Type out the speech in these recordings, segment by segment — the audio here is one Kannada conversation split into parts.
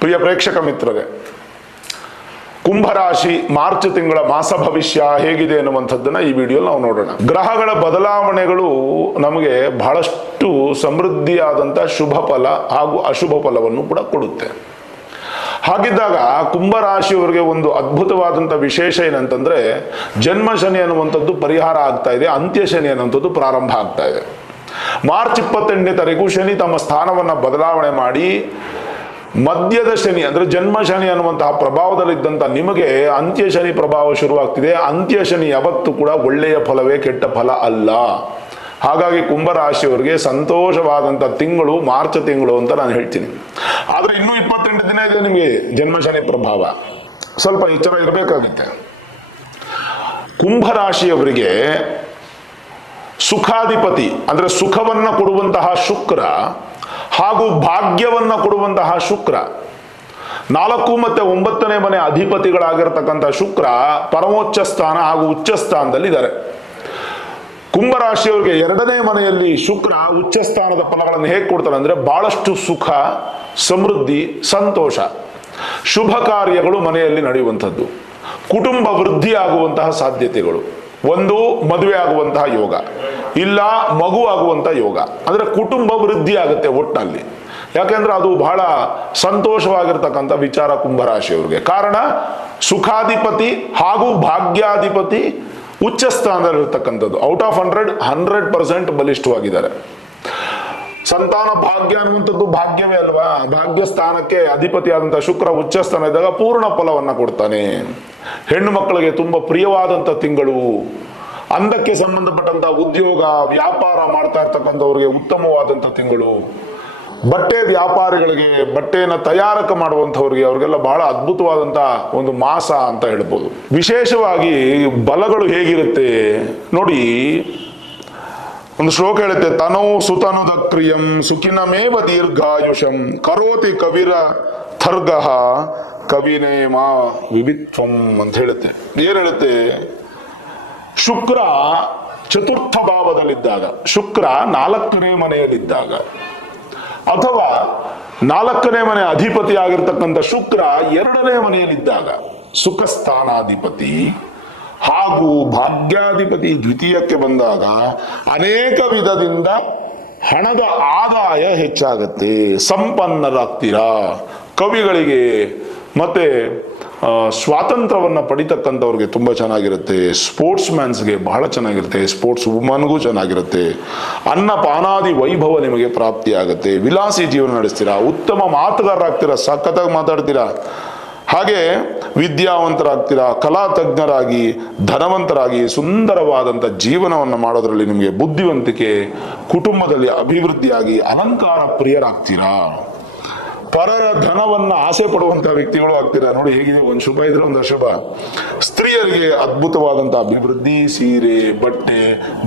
ಪ್ರಿಯ ಪ್ರೇಕ್ಷಕ ಮಿತ್ರರೇ, ಕುಂಭರಾಶಿ ಮಾರ್ಚ್ ತಿಂಗಳ ಮಾಸ ಭವಿಷ್ಯ ಹೇಗಿದೆ ಅನ್ನುವಂಥದ್ದನ್ನ ಈ ವಿಡಿಯೋ ನಾವು ನೋಡೋಣ. ಗ್ರಹಗಳ ಬದಲಾವಣೆಗಳು ನಮಗೆ ಬಹಳಷ್ಟು ಸಮೃದ್ಧಿಯಾದಂಥ ಶುಭ ಫಲ ಹಾಗೂ ಅಶುಭ ಫಲವನ್ನು ಕೂಡ ಕೊಡುತ್ತೆ. ಹಾಗಿದ್ದಾಗ ಕುಂಭರಾಶಿಯವರಿಗೆ ಒಂದು ಅದ್ಭುತವಾದಂಥ ವಿಶೇಷ ಏನಂತಂದ್ರೆ, ಜನ್ಮ ಶನಿ ಅನ್ನುವಂಥದ್ದು ಪರಿಹಾರ ಆಗ್ತಾ ಇದೆ, ಅಂತ್ಯ ಶನಿ ಅನ್ನುವಂಥದ್ದು ಪ್ರಾರಂಭ ಆಗ್ತಾ ಇದೆ. ಮಾರ್ಚ್ 28ನೇ ತಾರೀಕು ಶನಿ ತಮ್ಮ ಸ್ಥಾನವನ್ನು ಬದಲಾವಣೆ ಮಾಡಿ ಮಧ್ಯದ ಶನಿ ಅಂದ್ರೆ ಜನ್ಮ ಶನಿ ಅನ್ನುವಂತಹ ಪ್ರಭಾವದಲ್ಲಿದ್ದಂಥ ನಿಮಗೆ ಅಂತ್ಯ ಶನಿ ಪ್ರಭಾವ ಶುರುವಾಗ್ತಿದೆ. ಅಂತ್ಯ ಶನಿ ಯಾವತ್ತೂ ಕೂಡ ಒಳ್ಳೆಯ ಫಲವೇ, ಕೆಟ್ಟ ಫಲ ಅಲ್ಲ. ಹಾಗಾಗಿ ಕುಂಭರಾಶಿಯವರಿಗೆ ಸಂತೋಷವಾದಂಥ ತಿಂಗಳು ಮಾರ್ಚ್ ತಿಂಗಳು ಅಂತ ನಾನು ಹೇಳ್ತೀನಿ. ಆದ್ರೆ ಇನ್ನೂ 28 ದಿನ ಇದೆ ನಿಮಗೆ ಜನ್ಮ ಶನಿ ಪ್ರಭಾವ, ಸ್ವಲ್ಪ ಎಚ್ಚರ ಇರಬೇಕಾಗುತ್ತೆ. ಕುಂಭರಾಶಿಯವರಿಗೆ ಸುಖಾಧಿಪತಿ ಅಂದ್ರೆ ಸುಖವನ್ನ ಕೊಡುವಂತಹ ಶುಕ್ರ ಹಾಗೂ ಭಾಗ್ಯವನ್ನ ಕೊಡುವಂತಹ ಶುಕ್ರ, 4 ಮತ್ತು 9ನೇ ಮನೆ ಅಧಿಪತಿಗಳಾಗಿರ್ತಕ್ಕಂಥ ಶುಕ್ರ ಪರಮೋಚ್ಚ ಸ್ಥಾನ ಹಾಗೂ ಉಚ್ಚ ಸ್ಥಾನದಲ್ಲಿ ಇದ್ದಾರೆ. ಕುಂಭರಾಶಿಯವರಿಗೆ 2ನೇ ಮನೆಯಲ್ಲಿ ಶುಕ್ರ ಉಚ್ಚ ಸ್ಥಾನದ ಫಲಗಳನ್ನು ಹೇಗೆ ಕೊಡ್ತಾರೆ ಅಂದ್ರೆ, ಬಹಳಷ್ಟು ಸುಖ, ಸಮೃದ್ಧಿ, ಸಂತೋಷ, ಶುಭ ಕಾರ್ಯಗಳು ಮನೆಯಲ್ಲಿ ನಡೆಯುವಂಥದ್ದು, ಕುಟುಂಬ ವೃದ್ಧಿ ಆಗುವಂತಹ ಸಾಧ್ಯತೆಗಳು, ಒಂದು ಮದುವೆ ಆಗುವಂತಹ ಯೋಗ, ಇಲ್ಲ ಮಗು ಆಗುವಂತಹ ಯೋಗ, ಅಂದ್ರೆ ಕುಟುಂಬ ವೃದ್ಧಿ ಆಗುತ್ತೆ ಒಟ್ಟಿನಲ್ಲಿ. ಯಾಕೆಂದ್ರೆ ಅದು ಬಹಳ ಸಂತೋಷವಾಗಿರ್ತಕ್ಕಂಥ ವಿಚಾರ ಕುಂಭರಾಶಿಯವರಿಗೆ. ಕಾರಣ ಸುಖಾಧಿಪತಿ ಹಾಗೂ ಭಾಗ್ಯಾಧಿಪತಿ ಉಚ್ಚ ಸ್ಥಾನದಲ್ಲಿರ್ತಕ್ಕಂಥದ್ದು. Out of 100% ಬಲಿಷ್ಠವಾಗಿದ್ದಾರೆ. ಸಂತಾನ ಭಾಗ್ಯ ಅನ್ನುವಂಥದ್ದು ಭಾಗ್ಯವೇ ಅಲ್ವಾ. ಭಾಗ್ಯ ಸ್ಥಾನಕ್ಕೆ ಅಧಿಪತಿಯಾದಂತಹ ಶುಕ್ರ ಉಚ್ಚ ಸ್ಥಾನ ಇದ್ದಾಗ ಪೂರ್ಣ ಫಲವನ್ನ ಕೊಡ್ತಾನೆ. ಹೆಣ್ಣು ಮಕ್ಕಳಿಗೆ ತುಂಬಾ ಪ್ರಿಯವಾದಂಥ ತಿಂಗಳು. ಅಂದಕ್ಕೆ ಸಂಬಂಧಪಟ್ಟಂತ ಉದ್ಯೋಗ ವ್ಯಾಪಾರ ಮಾಡ್ತಾ ಇರ್ತಕ್ಕಂಥವ್ರಿಗೆ ಉತ್ತಮವಾದಂಥ ತಿಂಗಳು. ಬಟ್ಟೆ ವ್ಯಾಪಾರಿಗಳಿಗೆ, ಬಟ್ಟೆಯನ್ನು ತಯಾರಕ ಮಾಡುವಂಥವ್ರಿಗೆ, ಅವ್ರಿಗೆಲ್ಲ ಬಹಳ ಅದ್ಭುತವಾದಂಥ ಒಂದು ಮಾಸ ಅಂತ ಹೇಳ್ಬೋದು. ವಿಶೇಷವಾಗಿ ಬಲಗಳು ಹೇಗಿರುತ್ತೆ ನೋಡಿ, ಒಂದು ಶ್ಲೋಕ ಹೇಳುತ್ತೆ, ತನೋ ಸುತನುದ ಕ್ರಿಯಂ ಸುಖಿನಮೇವ ದೀರ್ಘಾಯುಷಂ ಕರೋತಿ ಕವಿರ ಥರ್ಗಃ ಕವಿನೇಮ ವಿವಿತ್ವಂ ಅಂತ ಹೇಳುತ್ತೆ. ಏನ್ ಹೇಳುತ್ತೆ? ಶುಕ್ರ ಚತುರ್ಥ ಭಾವದಲ್ಲಿದ್ದಾಗ, ಶುಕ್ರ 4ನೇ ಮನೆಯಲ್ಲಿದ್ದಾಗ, ಅಥವಾ 4ನೇ ಮನೆ ಅಧಿಪತಿ ಆಗಿರ್ತಕ್ಕಂಥ ಶುಕ್ರ 2ನೇ ಮನೆಯಲ್ಲಿದ್ದಾಗ, ಸುಖ ಸ್ಥಾನಾಧಿಪತಿ ಹಾಗೂ ಭಾಗ್ಯಾಧಿಪತಿ ದ್ವಿತೀಯಕ್ಕೆ ಬಂದಾಗ ಅನೇಕ ವಿಧದಿಂದ ಹಣದ ಆದಾಯ ಹೆಚ್ಚಾಗತ್ತೆ, ಸಂಪನ್ನರಾಗ್ತೀರಾ. ಕವಿಗಳಿಗೆ ಮತ್ತೆ ಸ್ವಾತಂತ್ರ್ಯವನ್ನ ಪಡಿತಕ್ಕಂಥವ್ರಿಗೆ ತುಂಬಾ ಚೆನ್ನಾಗಿರುತ್ತೆ. ಸ್ಪೋರ್ಟ್ಸ್ ಮ್ಯಾನ್ಸ್ಗೆ ಬಹಳ ಚೆನ್ನಾಗಿರುತ್ತೆ, ಸ್ಪೋರ್ಟ್ಸ್ ವುಮನ್ಗೂ ಚೆನ್ನಾಗಿರುತ್ತೆ. ಅನ್ನಪಾನಾದಿ ವೈಭವ ನಿಮಗೆ ಪ್ರಾಪ್ತಿಯಾಗುತ್ತೆ. ವಿಲಾಸಿ ಜೀವನ ನಡೆಸ್ತೀರಾ, ಉತ್ತಮ ಮಾತುಗಾರರಾಗ್ತೀರಾ, ಸಖತ್ತಾಗಿ ಮಾತಾಡ್ತೀರಾ. ಹಾಗೆ ವಿದ್ಯಾವಂತರಾಗ್ತೀರಾ, ಕಲಾ ತಜ್ಞರಾಗಿ, ಧನವಂತರಾಗಿ ಸುಂದರವಾದಂಥ ಜೀವನವನ್ನು ಮಾಡೋದ್ರಲ್ಲಿ ನಿಮಗೆ ಬುದ್ಧಿವಂತಿಕೆ, ಕುಟುಂಬದಲ್ಲಿ ಅಭಿವೃದ್ಧಿಯಾಗಿ ಅಲಂಕಾರ ಪ್ರಿಯರಾಗ್ತೀರಾ. ಪರರ ಧನವನ್ನ ಆಸೆ ಪಡುವಂತಹ ವ್ಯಕ್ತಿಗಳು ಆಗ್ತೀರಾ. ನೋಡಿ ಹೇಗಿದೆ, ಒಂದು ಶುಭ ಇದ್ರೆ ಒಂದು ಅಶುಭ. ಸ್ತ್ರೀಯರಿಗೆ ಅದ್ಭುತವಾದಂಥ ಅಭಿವೃದ್ಧಿ, ಸೀರೆ, ಬಟ್ಟೆ,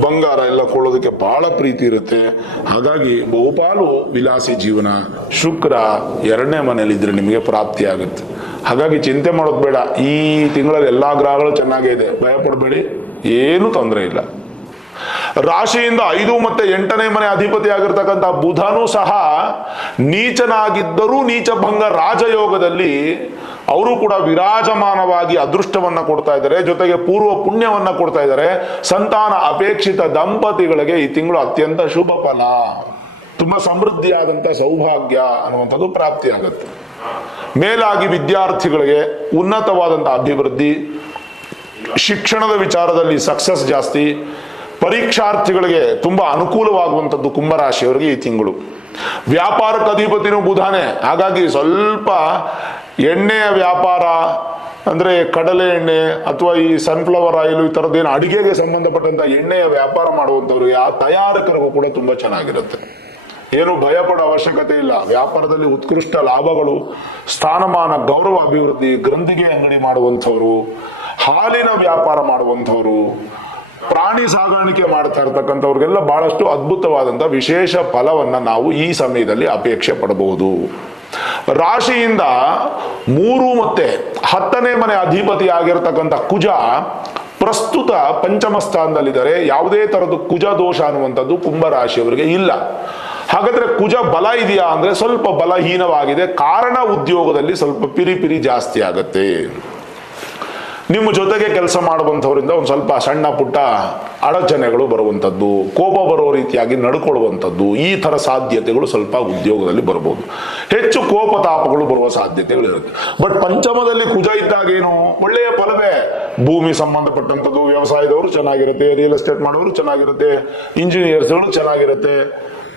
ಬಂಗಾರ ಎಲ್ಲ ಕೊಳ್ಳೋದಕ್ಕೆ ಬಹಳ ಪ್ರೀತಿ ಇರುತ್ತೆ. ಹಾಗಾಗಿ ಬಹುಪಾಲು ವಿಲಾಸಿ ಜೀವನ. ಶುಕ್ರ 2ನೇ ಮನೆಯಲ್ಲಿ ಇದ್ರೆ ನಿಮಗೆ ಪ್ರಾಪ್ತಿ ಆಗುತ್ತೆ. ಹಾಗಾಗಿ ಚಿಂತೆ ಮಾಡೋದು ಬೇಡ. ಈ ತಿಂಗಳಲ್ಲಿ ಎಲ್ಲಾ ಗ್ರಹಗಳು ಚೆನ್ನಾಗೇ ಇದೆ, ಭಯ ಪಡಬೇಡಿ, ಏನು ತೊಂದರೆ ಇಲ್ಲ. ರಾಶಿಯಿಂದ 5 ಮತ್ತು 8ನೇ ಮನೆ ಅಧಿಪತಿ ಆಗಿರ್ತಕ್ಕಂಥ ಬುಧನೂ ಸಹ ನೀಚನಾಗಿದ್ದರೂ ನೀಚಭಂಗ ರಾಜಯೋಗದಲ್ಲಿ ಅವರು ಕೂಡ ವಿರಾಜಮಾನವಾಗಿ ಅದೃಷ್ಟವನ್ನ ಕೊಡ್ತಾ ಇದ್ದಾರೆ, ಜೊತೆಗೆ ಪೂರ್ವ ಪುಣ್ಯವನ್ನ ಕೊಡ್ತಾ ಇದ್ದಾರೆ. ಸಂತಾನ ಅಪೇಕ್ಷಿತ ದಂಪತಿಗಳಿಗೆ ಈ ತಿಂಗಳು ಅತ್ಯಂತ ಶುಭ ಫಲ, ತುಂಬಾ ಸಮೃದ್ಧಿಯಾದಂಥ ಸೌಭಾಗ್ಯ ಅನ್ನುವಂಥದ್ದು ಪ್ರಾಪ್ತಿಯಾಗುತ್ತೆ. ಮೇಲಾಗಿ ವಿದ್ಯಾರ್ಥಿಗಳಿಗೆ ಉನ್ನತವಾದಂಥ ಅಭಿವೃದ್ಧಿ, ಶಿಕ್ಷಣದ ವಿಚಾರದಲ್ಲಿ ಸಕ್ಸಸ್ ಜಾಸ್ತಿ, ಪರೀಕ್ಷಾರ್ಥಿಗಳಿಗೆ ತುಂಬಾ ಅನುಕೂಲವಾಗುವಂಥದ್ದು ಕುಂಭರಾಶಿಯವರಿಗೆ ಈ ತಿಂಗಳು. ವ್ಯಾಪಾರಕ್ಕೆ ಅಧಿಪತಿನೂ ಬುಧನೇ. ಹಾಗಾಗಿ ಸ್ವಲ್ಪ ಎಣ್ಣೆಯ ವ್ಯಾಪಾರ ಅಂದ್ರೆ ಕಡಲೆ ಎಣ್ಣೆ ಅಥವಾ ಈ ಸನ್ಫ್ಲವರ್ ಆಯಿಲ್, ಈ ಥರದ್ದೇನು ಅಡಿಗೆಗೆ ಸಂಬಂಧಪಟ್ಟಂತ ಎಣ್ಣೆಯ ವ್ಯಾಪಾರ ಮಾಡುವಂಥವ್ರಿಗೆ, ಆ ತಯಾರಕರಿಗೂ ಕೂಡ ತುಂಬಾ ಚೆನ್ನಾಗಿರುತ್ತೆ. ಏನು ಭಯ ಪಡೋ ಅವಶ್ಯಕತೆ ಇಲ್ಲ. ವ್ಯಾಪಾರದಲ್ಲಿ ಉತ್ಕೃಷ್ಟ ಲಾಭಗಳು, ಸ್ಥಾನಮಾನ, ಗೌರವ ಅಭಿವೃದ್ಧಿ, ಗ್ರಂಥಿಗೆ ಅಂಗಡಿ ಮಾಡುವಂಥವ್ರು, ಹಾಲಿನ ವ್ಯಾಪಾರ ಮಾಡುವಂಥವ್ರು, ಪ್ರಾಣಿ ಸಾಗಾಣಿಕೆ ಮಾಡ್ತಾ ಇರ್ತಕ್ಕಂಥವ್ರಿಗೆಲ್ಲ ಬಹಳಷ್ಟು ಅದ್ಭುತವಾದಂಥ ವಿಶೇಷ ಫಲವನ್ನ ನಾವು ಈ ಸಮಯದಲ್ಲಿ ಅಪೇಕ್ಷೆ ಪಡಬಹುದು. ರಾಶಿಯಿಂದ 3 ಮತ್ತು 10ನೇ ಮನೆ ಅಧಿಪತಿ ಆಗಿರತಕ್ಕಂಥ ಕುಜ ಪ್ರಸ್ತುತ ಪಂಚಮ ಸ್ಥಾನದಲ್ಲಿದ್ದಾರೆ. ಯಾವುದೇ ತರದ್ದು ಕುಜ ದೋಷ ಅನ್ನುವಂಥದ್ದು ಕುಂಭರಾಶಿಯವರಿಗೆ ಇಲ್ಲ. ಹಾಗಾದ್ರೆ ಕುಜ ಬಲ ಇದೆಯಾ ಅಂದ್ರೆ ಸ್ವಲ್ಪ ಬಲಹೀನವಾಗಿದೆ. ಕಾರಣ ಉದ್ಯೋಗದಲ್ಲಿ ಸ್ವಲ್ಪ ಪಿರಿ ಜಾಸ್ತಿ ಆಗತ್ತೆ. ನಿಮ್ಮ ಜೊತೆಗೆ ಕೆಲಸ ಮಾಡುವಂಥವರಿಂದ ಒಂದು ಸ್ವಲ್ಪ ಸಣ್ಣ ಪುಟ್ಟ ಅಡಚಣೆಗಳು ಬರುವಂಥದ್ದು, ಕೋಪ ಬರೋ ರೀತಿಯಾಗಿ ನಡ್ಕೊಳ್ಳುವಂಥದ್ದು, ಈ ಥರ ಸಾಧ್ಯತೆಗಳು ಸ್ವಲ್ಪ ಉದ್ಯೋಗದಲ್ಲಿ ಬರ್ಬೋದು. ಹೆಚ್ಚು ಕೋಪ ತಾಪಗಳು ಬರುವ ಸಾಧ್ಯತೆಗಳು ಇರುತ್ತೆ. ಬಟ್ ಪಂಚಮದಲ್ಲಿ ಕುಜ ಇದ್ದಾಗೇನು ಒಳ್ಳೆಯ ಫಲವೇ. ಭೂಮಿ ಸಂಬಂಧಪಟ್ಟಂಥದ್ದು, ವ್ಯವಸಾಯದವರು ಚೆನ್ನಾಗಿರುತ್ತೆ, ರಿಯಲ್ ಎಸ್ಟೇಟ್ ಮಾಡೋರು ಚೆನ್ನಾಗಿರುತ್ತೆ, ಇಂಜಿನಿಯರ್ಸ್ಗಳು ಚೆನ್ನಾಗಿರುತ್ತೆ,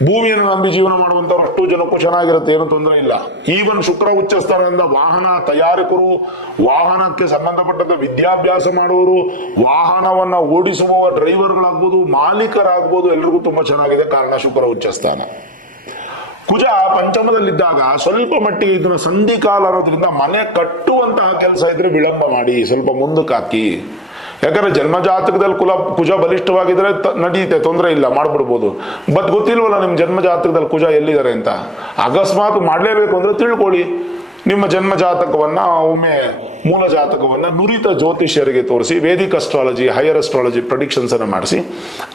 ಭೂಮಿಯನ್ನು ನಂಬಿ ಜೀವನ ಮಾಡುವಂಥವ್ರು ಅಷ್ಟು ಜನಕ್ಕೂ ಚೆನ್ನಾಗಿರುತ್ತೆ, ಏನು ತೊಂದರೆ ಇಲ್ಲ. ಈವನ್ ಶುಕ್ರ ಉಚ್ಚ ಸ್ಥಾನದಿಂದ ವಾಹನ ತಯಾರಕರು, ವಾಹನಕ್ಕೆ ಸಂಬಂಧಪಟ್ಟಂತ ವಿದ್ಯಾಭ್ಯಾಸ ಮಾಡುವವರು, ವಾಹನವನ್ನ ಓಡಿಸುವ ಡ್ರೈವರ್ಗಳಾಗ್ಬೋದು, ಮಾಲೀಕರಾಗ್ಬೋದು, ಎಲ್ರಿಗೂ ತುಂಬಾ ಚೆನ್ನಾಗಿದೆ. ಕಾರಣ ಶುಕ್ರ ಉಚ್ಚ ಸ್ಥಾನ. ಕುಜ ಪಂಚಮದಲ್ಲಿದ್ದಾಗ ಸ್ವಲ್ಪ ಮಟ್ಟಿಗೆ ಇದನ್ನ ಸಂಧಿಕಾಲ ಅನ್ನೋದ್ರಿಂದ ಮನೆ ಕಟ್ಟುವಂತಹ ಕೆಲಸ ಇದ್ರೆ ವಿಳಂಬ ಮಾಡಿ, ಸ್ವಲ್ಪ ಮುಂದಕ್ಕೆ ಹಾಕಿ. ಯಾಕಂದ್ರೆ ಜನ್ಮಜಾತಕದಲ್ಲಿ ಕುಜ ಬಲಿಷ್ಠವಾಗಿದ್ರೆ ನಡೆಯುತ್ತೆ, ತೊಂದರೆ ಇಲ್ಲ, ಮಾಡ್ಬಿಡ್ಬೋದು. ಬಟ್ ಗೊತ್ತಿಲ್ವಲ್ಲ ನಿಮ್ಮ ಜನ್ಮಜಾತಕದಲ್ಲಿ ಕುಜ ಎಲ್ಲಿದ್ದಾರೆ ಅಂತ. ಅಕಸ್ಮಾತ್ ಮಾಡಲೇಬೇಕು ಅಂದ್ರೆ ತಿಳ್ಕೊಳ್ಳಿ. ನಿಮ್ಮ ಜನ್ಮ ಜಾತಕವನ್ನ ಒಮ್ಮೆ ಮೂಲ ಜಾತಕವನ್ನ ನುರಿತ ಜ್ಯೋತಿಷ್ಯರಿಗೆ ತೋರಿಸಿ, Vedic astrology, higher astrology predictions ಅನ್ನು ಮಾಡಿಸಿ,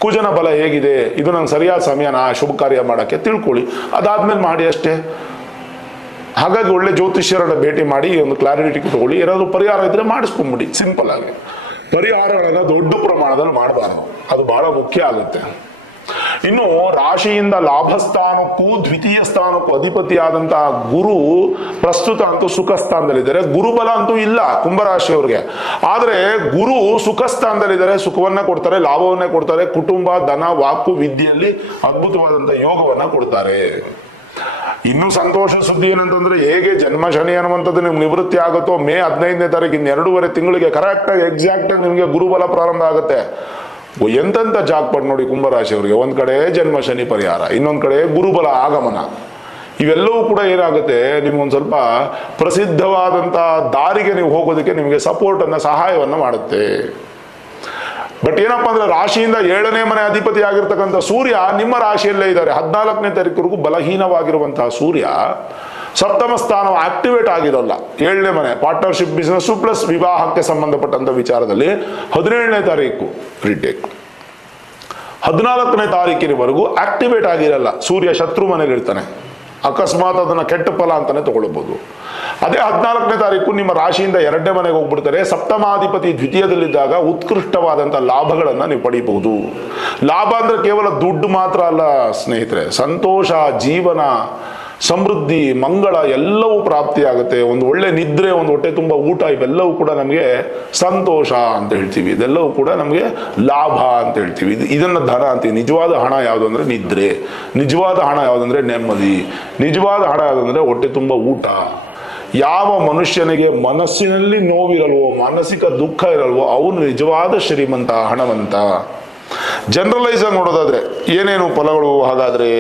ಕುಜನ ಬಲ ಹೇಗಿದೆ, ಇದು ನಂಗೆ ಸರಿಯಾದ ಸಮಯನ ಶುಭ ಕಾರ್ಯ ಮಾಡಕ್ಕೆ ತಿಳ್ಕೊಳ್ಳಿ. ಅದಾದ್ಮೇಲೆ ಮಾಡಿ ಅಷ್ಟೇ. ಹಾಗಾಗಿ ಒಳ್ಳೆ ಜ್ಯೋತಿಷ್ಯರನ್ನ ಭೇಟಿ ಮಾಡಿ ಒಂದು ಕ್ಲಾರಿಟಿ ತಗೊಳ್ಳಿ. ಏನಾದ್ರು ಪರಿಹಾರ ಇದ್ರೆ ಮಾಡಿಸ್ಕೊಂಡ್ಬಿಡಿ, ಸಿಂಪಲ್ ಆಗಿ. ಪರಿಹಾರಗಳನ್ನ ದೊಡ್ಡ ಪ್ರಮಾಣದಲ್ಲಿ ಮಾಡಬಾರದು, ಅದು ಬಹಳ ಮುಖ್ಯ ಆಗುತ್ತೆ. ಇನ್ನು ರಾಶಿಯಿಂದ ಲಾಭಸ್ಥಾನಕ್ಕೂ ದ್ವಿತೀಯ ಸ್ಥಾನಕ್ಕೂ ಅಧಿಪತಿಯಾದಂತಹ ಗುರು ಪ್ರಸ್ತುತ ಅಂತೂ ಸುಖ ಸ್ಥಾನದಲ್ಲಿದ್ದಾರೆ. ಗುರುಬಲ ಅಂತೂ ಇಲ್ಲ ಕುಂಭರಾಶಿಯವರಿಗೆ. ಆದ್ರೆ ಗುರು ಸುಖ ಸ್ಥಾನದಲ್ಲಿದ್ದಾರೆ, ಸುಖವನ್ನ ಕೊಡ್ತಾರೆ, ಲಾಭವನ್ನೇ ಕೊಡ್ತಾರೆ, ಕುಟುಂಬ, ಧನ, ವಾಕು, ವಿದ್ಯೆಯಲ್ಲಿ ಅದ್ಭುತವಾದಂತಹ ಯೋಗವನ್ನ ಕೊಡ್ತಾರೆ. ಇನ್ನು ಸಂತೋಷ ಸುದ್ದಿ ಏನಂತಂದ್ರೆ, ಹೇಗೆ ಜನ್ಮ ಶನಿ ಅನ್ನುವಂಥದ್ದು ನಿಮ್ಗೆ ನಿವೃತ್ತಿ ಆಗುತ್ತೋ ಮೇ 15ನೇ ತಾರೀಕು, ಇನ್ನು 2.5 ತಿಂಗಳಿಗೆ ಕರೆಕ್ಟ್ ಆಗಿ ಎಕ್ಸಾಕ್ಟ್ ಆಗಿ ನಿಮ್ಗೆ ಗುರುಬಲ ಪ್ರಾರಂಭ ಆಗುತ್ತೆ. ಎಂತೆಂತ ಜಾಕ್ಪಾಟ್ ನೋಡಿ ಕುಂಭರಾಶಿಯವರಿಗೆ. ಒಂದ್ ಕಡೆ ಜನ್ಮ ಶನಿ ಪರಿಹಾರ, ಇನ್ನೊಂದ್ ಕಡೆ ಗುರುಬಲ ಆಗಮನ. ಇವೆಲ್ಲವೂ ಕೂಡ ಏನಾಗುತ್ತೆ, ನಿಮ್ಗೊಂದು ಸ್ವಲ್ಪ ಪ್ರಸಿದ್ಧವಾದಂತಹ ದಾರಿಗೆ ನೀವು ಹೋಗೋದಕ್ಕೆ ನಿಮಗೆ ಸಪೋರ್ಟ್ ಅನ್ನ, ಸಹಾಯವನ್ನ ಮಾಡುತ್ತೆ. ಬಟ್ ಏನಪ್ಪಾ ಅಂದ್ರೆ, ರಾಶಿಯಿಂದ 7ನೇ ಮನೆ ಅಧಿಪತಿ ಆಗಿರ್ತಕ್ಕಂಥ ಸೂರ್ಯ ನಿಮ್ಮ ರಾಶಿಯಲ್ಲೇ ಇದ್ದಾರೆ. 14ನೇ ತಾರೀಕುವರೆಗೂ ಬಲಹೀನವಾಗಿರುವಂತಹ ಸೂರ್ಯ ಸಪ್ತಮ ಸ್ಥಾನ ಆಕ್ಟಿವೇಟ್ ಆಗಿರೋಲ್ಲ. 7ನೇ ಮನೆ ಪಾರ್ಟ್ನರ್ಶಿಪ್, ಬಿಸಿನೆಸ್ ಪ್ಲಸ್ ವಿವಾಹಕ್ಕೆ ಸಂಬಂಧಪಟ್ಟಂತ ವಿಚಾರದಲ್ಲಿ 17ನೇ ತಾರೀಕು ರಿಟೇಕ್. 14ನೇ ತಾರೀಕಿನವರೆಗೂ ಆಕ್ಟಿವೇಟ್ ಆಗಿರಲ್ಲ. ಸೂರ್ಯ ಶತ್ರು ಮನೇಲಿ ಇರ್ತಾನೆ. ಅಕಸ್ಮಾತ್ ಅದನ್ನ ಕೆಟ್ಟ ಫಲ ಅಂತಾನೆ ತಗೊಳ್ಬಹುದು. ಅದೇ 14ನೇ ತಾರೀಕು ನಿಮ್ಮ ರಾಶಿಯಿಂದ 2ನೇ ಮನೆಗೆ ಹೋಗ್ಬಿಡ್ತಾರೆ. ಸಪ್ತಮಾಧಿಪತಿ ದ್ವಿತೀಯದಲ್ಲಿದ್ದಾಗ ಉತ್ಕೃಷ್ಟವಾದಂತಹ ಲಾಭಗಳನ್ನ ನೀವು ಪಡಿಬಹುದು. ಲಾಭ ಅಂದ್ರೆ ಕೇವಲ ದುಡ್ಡು ಮಾತ್ರ ಅಲ್ಲ ಸ್ನೇಹಿತರೆ, ಸಂತೋಷ, ಜೀವನ, ಸಮೃದ್ಧಿ, ಮಂಗಳ ಎಲ್ಲವೂ ಪ್ರಾಪ್ತಿಯಾಗುತ್ತೆ. ಒಂದು ಒಳ್ಳೆ ನಿದ್ರೆ, ಒಂದು ಹೊಟ್ಟೆ ತುಂಬ ಊಟ, ಇವೆಲ್ಲವೂ ಕೂಡ ನಮಗೆ ಸಂತೋಷ ಅಂತ ಹೇಳ್ತೀವಿ. ಇದೆಲ್ಲವೂ ಕೂಡ ನಮಗೆ ಲಾಭ ಅಂತ ಹೇಳ್ತೀವಿ. ಇದನ್ನ ಧನ ಅಂತೀವಿ. ನಿಜವಾದ ಹಣ ಯಾವುದು ಅಂದ್ರೆ ನಿದ್ರೆ, ನಿಜವಾದ ಹಣ ಯಾವುದಂದ್ರೆ ನೆಮ್ಮದಿ, ನಿಜವಾದ ಹಣ ಯಾವುದಂದ್ರೆ ಹೊಟ್ಟೆ ತುಂಬ ಊಟ. ಯಾವ ಮನುಷ್ಯನಿಗೆ ಮನಸ್ಸಿನಲ್ಲಿ ನೋವಿರಲ್ವೋ, ಮಾನಸಿಕ ದುಃಖ ಇರಲ್ವೋ, ಅವನು ನಿಜವಾದ ಶ್ರೀಮಂತ, ಹಣವಂತ. ಜನರಲೈಸ್ ಆಗಿ ನೋಡೋದಾದ್ರೆ ಏನೇನು ಫಲಗಳು ಹಾಗಾದ್ರೆ?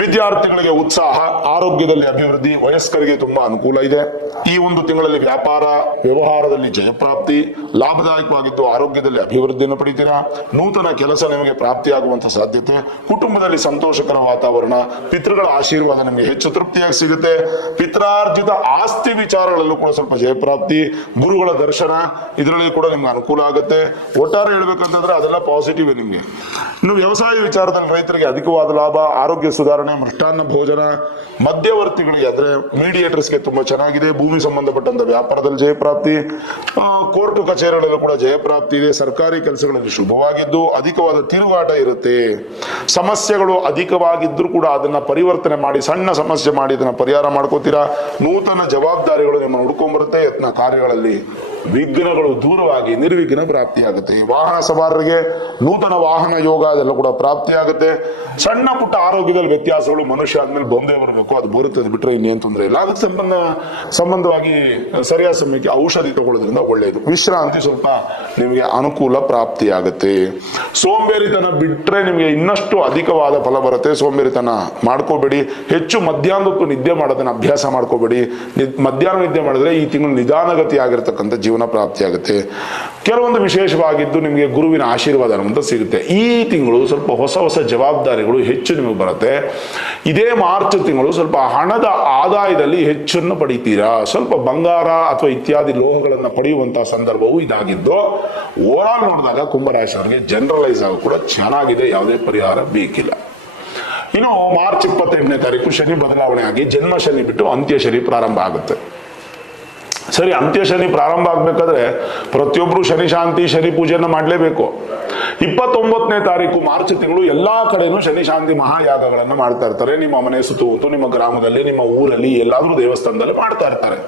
ವಿದ್ಯಾರ್ಥಿಗಳಿಗೆ ಉತ್ಸಾಹ, ಆರೋಗ್ಯದಲ್ಲಿ ಅಭಿವೃದ್ಧಿ, ವಯಸ್ಕರಿಗೆ ತುಂಬಾ ಅನುಕೂಲ ಇದೆ. ಈ ಒಂದು ತಿಂಗಳಲ್ಲಿ ವ್ಯಾಪಾರ ವ್ಯವಹಾರದಲ್ಲಿ ಜಯಪ್ರಾಪ್ತಿ, ಲಾಭದಾಯಕವಾಗಿದ್ದು ಆರೋಗ್ಯದಲ್ಲಿ ಅಭಿವೃದ್ಧಿಯನ್ನು ಪಡಿತೀರಾ. ನೂತನ ಕೆಲಸ ನಿಮಗೆ ಪ್ರಾಪ್ತಿಯಾಗುವಂತಹ ಸಾಧ್ಯತೆ, ಕುಟುಂಬದಲ್ಲಿ ಸಂತೋಷಕರ ವಾತಾವರಣ, ಪಿತೃಗಳ ಆಶೀರ್ವಾದ ನಿಮಗೆ ಹೆಚ್ಚು ತೃಪ್ತಿಯಾಗಿ ಸಿಗುತ್ತೆ. ಪಿತ್ರಾರ್ಜಿತ ಆಸ್ತಿ ವಿಚಾರಗಳಲ್ಲೂ ಕೂಡ ಸ್ವಲ್ಪ ಜಯಪ್ರಾಪ್ತಿ, ಗುರುಗಳ ದರ್ಶನ, ಇದರಲ್ಲಿ ಕೂಡ ನಿಮ್ಗೆ ಅನುಕೂಲ ಆಗುತ್ತೆ. ಒಟ್ಟಾರೆ ಹೇಳ್ಬೇಕಂತಂದ್ರೆ ಅದೆಲ್ಲ ಪಾಸಿಟಿವ್ ನಿಮ್ಗೆ. ಇನ್ನು ವ್ಯವಸಾಯ ವಿಚಾರದಲ್ಲಿ ರೈತರಿಗೆ ಅಧಿಕವಾದ ಲಾಭ, ಆರೋಗ್ಯ ಸುಧಾರಣೆ, ಮೃಷ್ಟಾನ್ನ ಭೋಜನ, ಮಧ್ಯವರ್ತಿಗಳಿಗೆ ಅಂದ್ರೆ ಮೀಡಿಯೇಟರ್ಸ್ಗೆ ತುಂಬಾ ಚೆನ್ನಾಗಿದೆ. ಭೂಮಿ ಸಂಬಂಧಪಟ್ಟಂತ ವ್ಯಾಪಾರದಲ್ಲಿ ಜಯಪ್ರಾಪ್ತಿ, ಕೋರ್ಟ್ ಕಚೇರಿಗಳಲ್ಲೂ ಕೂಡ ಜಯಪ್ರಾಪ್ತಿ ಇದೆ. ಸರ್ಕಾರಿ ಕೆಲಸಗಳಲ್ಲಿ ಶುಭವಾಗಿದ್ದು ಅಧಿಕವಾದ ತಿರುಗಾಟ ಇರುತ್ತೆ. ಸಮಸ್ಯೆಗಳು ಅಧಿಕವಾಗಿದ್ರೂ ಕೂಡ ಅದನ್ನ ಪರಿವರ್ತನೆ ಮಾಡಿ, ಸಣ್ಣ ಸಮಸ್ಯೆ ಮಾಡಿ ಅದನ್ನ ಪರಿಹಾರ ಮಾಡ್ಕೋತೀರಾ. ನೂತನ ಜವಾಬ್ದಾರಿಗಳು ನಿಮ್ಮನ್ನು ಹುಡ್ಕೊಂಡ್ಬರುತ್ತೆ. ಯತ್ನ ಕಾರ್ಯಗಳಲ್ಲಿ ವಿಘ್ನಗಳು ದೂರವಾಗಿ ನಿರ್ವಿಘ್ನ ಪ್ರಾಪ್ತಿಯಾಗುತ್ತೆ. ವಾಹನ ಸವಾರರಿಗೆ ನೂತನ ವಾಹನ ಯೋಗ ಅದೆಲ್ಲ ಕೂಡ ಪ್ರಾಪ್ತಿಯಾಗುತ್ತೆ. ಸಣ್ಣ ಪುಟ್ಟ ಆರೋಗ್ಯದಲ್ಲಿ ವ್ಯತ್ಯಾಸಗಳು ಮನುಷ್ಯ ಆದ್ಮೇಲೆ ಬಂದೇ ಬರಬೇಕು, ಅದು ಬರುತ್ತದೆ, ಬಿಟ್ರೆ ಇನ್ನೇನು ತೊಂದರೆ ಇಲ್ಲ. ಅದಕ್ಕೆ ಸಂಬಂಧವಾಗಿ ಸರಿಯಾದ ಸಮಯಕ್ಕೆ ಔಷಧಿ ತಗೊಳ್ಳೋದ್ರಿಂದ ಒಳ್ಳೆಯದು. ವಿಶ್ರಾಂತಿ ಸ್ವಲ್ಪ ನಿಮಗೆ ಅನುಕೂಲ ಪ್ರಾಪ್ತಿಯಾಗುತ್ತೆ. ಸೋಂಬೇರಿತನ ಬಿಟ್ರೆ ನಿಮಗೆ ಇನ್ನಷ್ಟು ಅಧಿಕವಾದ ಫಲ ಬರುತ್ತೆ. ಸೋಂಬೇರಿತನ ಮಾಡ್ಕೋಬೇಡಿ. ಹೆಚ್ಚು ಮಧ್ಯಾಹ್ನದೊತ್ತು ನಿದ್ದೆ ಮಾಡೋದನ್ನ ಅಭ್ಯಾಸ ಮಾಡ್ಕೋಬೇಡಿ. ಮಧ್ಯಾಹ್ನ ನಿದ್ದೆ ಮಾಡಿದ್ರೆ ಈ ತಿಂಗಳು ನಿಧಾನಗತಿ ಆಗಿರ್ತಕ್ಕಂಥ ಜೀವನ ಪ್ರಾಪ್ತಿಯಾಗುತ್ತೆ. ಕೆಲವೊಂದು ವಿಶೇಷವಾಗಿದ್ದು ನಿಮಗೆ ಗುರುವಿನ ಆಶೀರ್ವಾದ ಅಂತ ಸಿಗುತ್ತೆ. ಈ ತಿಂಗಳು ಸ್ವಲ್ಪ ಹೊಸ ಹೊಸ ಜವಾಬ್ದಾರಿಗಳು ಹೆಚ್ಚು ನಿಮಗೆ ಬರುತ್ತೆ. ಇದೇ ಮಾರ್ಚ್ ತಿಂಗಳು ಸ್ವಲ್ಪ ಹಣದ ಆದಾಯದಲ್ಲಿ ಹೆಚ್ಚನ್ನು ಪಡಿತೀರಾ. ಸ್ವಲ್ಪ ಬಂಗಾರ ಅಥವಾ ಇತ್ಯಾದಿ ಲೋಹಗಳನ್ನು ಪಡೆಯುವಂತಹ ಸಂದರ್ಭವು ಇದಾಗಿದ್ದು, ಓವರಾಲ್ ನೋಡಿದಾಗ ಕುಂಭರಾಶಿಯವರಿಗೆ ಜನರಲೈಸ್ ಆಗಿ ಕೂಡ ಚೆನ್ನಾಗಿದೆ, ಯಾವುದೇ ಪರಿಹಾರ ಬೇಕಿಲ್ಲ. ಇನ್ನು ಮಾರ್ಚ್ 28ನೇ ತಾರೀಕು ಶನಿ ಬದಲಾವಣೆ ಆಗಿ ಜನ್ಮ ಶನಿ ಬಿಟ್ಟು ಅಂತ್ಯ ಶನಿ ಪ್ರಾರಂಭ ಆಗುತ್ತೆ. ಸರಿ, ಅಂತ್ಯ ಶನಿ ಪ್ರಾರಂಭ ಆಗ್ಬೇಕಾದ್ರೆ ಪ್ರತಿಯೊಬ್ರು ಶನಿ ಶಾಂತಿ ಶನಿ ಪೂಜೆಯನ್ನ ಮಾಡಲೇಬೇಕು. 29ನೇ ತಾರೀಕು ಮಾರ್ಚ್ ತಿಂಗಳು ಎಲ್ಲಾ ಕಡೆನೂ ಶನಿ ಶಾಂತಿ ಮಹಾಯಾಗಗಳನ್ನ ಮಾಡ್ತಾ ಇರ್ತಾರೆ. ನಿಮ್ಮ ಮನೆ ಸುತ್ತಮುತ್ತ, ನಿಮ್ಮ ಗ್ರಾಮದಲ್ಲಿ, ನಿಮ್ಮ ಊರಲ್ಲಿ, ಎಲ್ಲಾದ್ರೂ ದೇವಸ್ಥಾನದಲ್ಲಿ ಮಾಡ್ತಾ ಇರ್ತಾರೆ.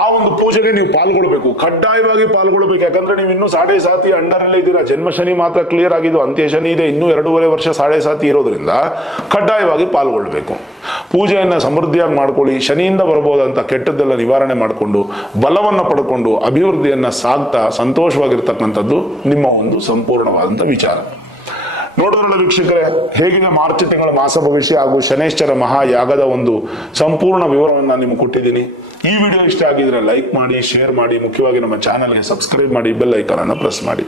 ಆ ಒಂದು ಪೂಜೆಗೆ ನೀವು ಪಾಲ್ಗೊಳ್ಬೇಕು, ಕಡ್ಡಾಯವಾಗಿ ಪಾಲ್ಗೊಳ್ಬೇಕು. ಯಾಕಂದ್ರೆ ನೀವು ಇನ್ನೂ 7.5 ಅಂಡರಲ್ಲೇ ಇದ್ದೀರಾ. ಜನ್ಮ ಶನಿ ಮಾತ್ರ ಕ್ಲಿಯರ್ ಆಗಿದ್ದು, ಅಂತ್ಯ ಶನಿ ಇದೆ, ಇನ್ನೂ 2.5 ವರ್ಷ 7.5 ಇರೋದ್ರಿಂದ ಕಡ್ಡಾಯವಾಗಿ ಪಾಲ್ಗೊಳ್ಬೇಕು. ಪೂಜೆಯನ್ನ ಸಮೃದ್ಧಿಯಾಗಿ ಮಾಡ್ಕೊಳ್ಳಿ. ಶನಿಯಿಂದ ಬರ್ಬೋದಂತ ಕೆಟ್ಟದ್ದೆಲ್ಲ ನಿವಾರಣೆ ಮಾಡಿಕೊಂಡು ಬಲವನ್ನ ಪಡ್ಕೊಂಡು ಅಭಿವೃದ್ಧಿಯನ್ನ ಸಾಗ್ತಾ ಸಂತೋಷವಾಗಿರ್ತಕ್ಕಂಥದ್ದು ನಿಮ್ಮ ಒಂದು ಸಂಪೂರ್ಣವಾದಂಥ ವಿಚಾರ. ನೋಡೋರಲ್ಲ ವೀಕ್ಷಕರೇ, ಹೇಗಿದೆ ಮಾರ್ಚ್ ತಿಂಗಳ ಮಾಸ ಭವಿಷ್ಯ ಹಾಗೂ ಶನೇಶ್ವರ ಮಹಾಯಾಗದ ಒಂದು ಸಂಪೂರ್ಣ ವಿವರವನ್ನು ನಿಮಗೆ ಕೊಟ್ಟಿದ್ದೀನಿ. ಈ ವಿಡಿಯೋ ಇಷ್ಟ ಆಗಿದ್ರೆ ಲೈಕ್ ಮಾಡಿ, ಶೇರ್ ಮಾಡಿ, ಮುಖ್ಯವಾಗಿ ನಮ್ಮ ಚಾನಲ್ಗೆ ಸಬ್ಸ್ಕ್ರೈಬ್ ಮಾಡಿ, ಬೆಲ್ ಐಕಾನ್ ಅನ್ನು ಪ್ರೆಸ್ ಮಾಡಿ.